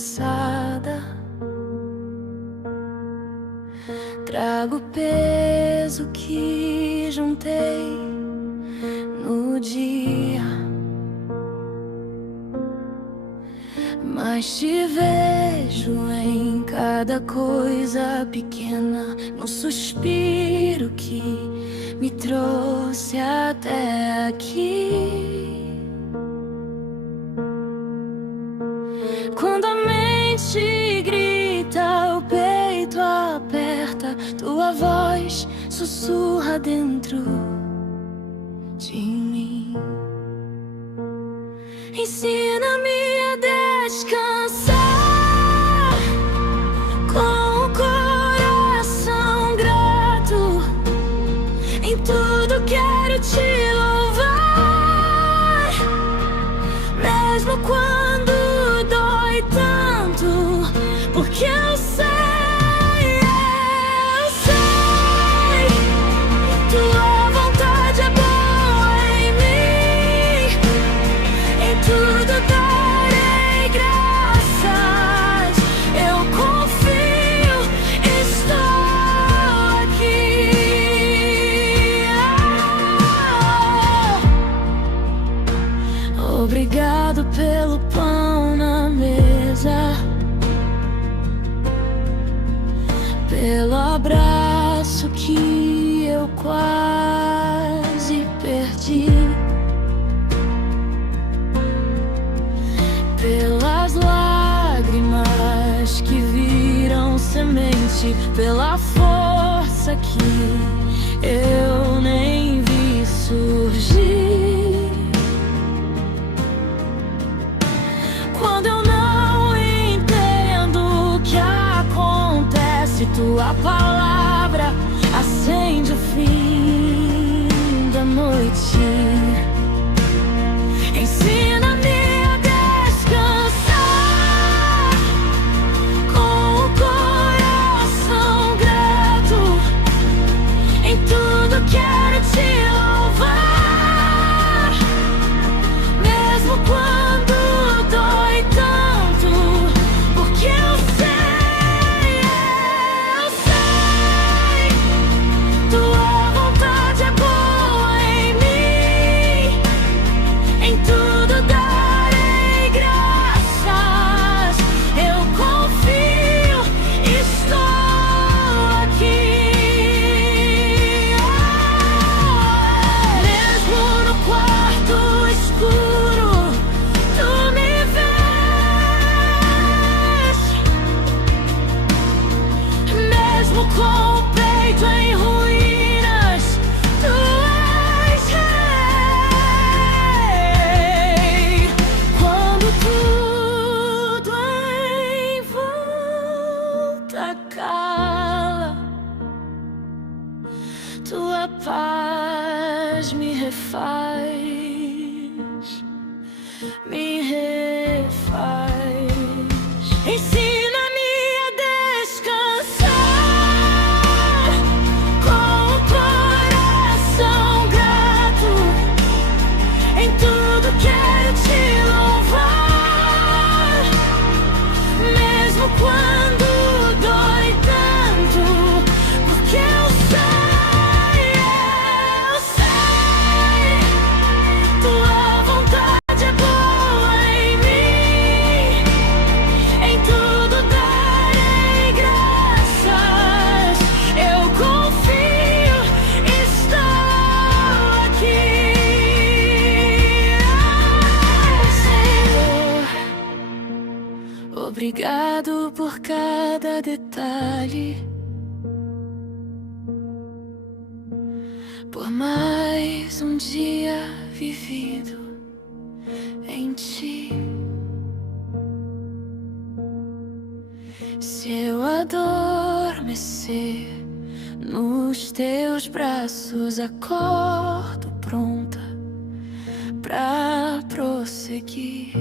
cansada. Trago o peso que juntei no dia, mas te vejo em cada coisa pequena, no suspiro que me trouxe até aqui. Quando a mente grita, o peito aperta, tua voz sussurra dentro de mim. Ensina-me a descansar com o coração grato. Em tudo quero te louvar, mesmo quando dói tanto, porque eu sei, tua vontade é boa em mim. Em tudo darei graças, eu confio, estou aqui. Obrigado pelo pão na mesa, pelo abraço que eu quase perdi, pelas lágrimas que viram semente, pela força que eu nem vi surgir. Quando eu não entendo o que acontece, tua palavra acende o fim da noite. Ensina-me a descansar com o coração grato. Em tudo quero te louvar, mesmo quando dói tanto, porque eu sei, tua vontade é boa em mim. Em tudo darei graças, eu confio, estou aqui. Mesmo no quarto escuro, tu me vês. Mesmo com o peito em ruínas, tu és rei. Quando tudo em volta cala, tua paz me refaz, me refaz. Ensina-me a descansar com o coração grato. Em tudo quero te louvar, mesmo quando dói tanto, porque eu sei, tua vontade é boa em mim. Em tudo darei graças, eu confio, estou aqui. Senhor, obrigado por cada detalhe, por mais um dia vivido em ti. Se eu adormecer nos teus braços, acordo pronta pra prosseguir.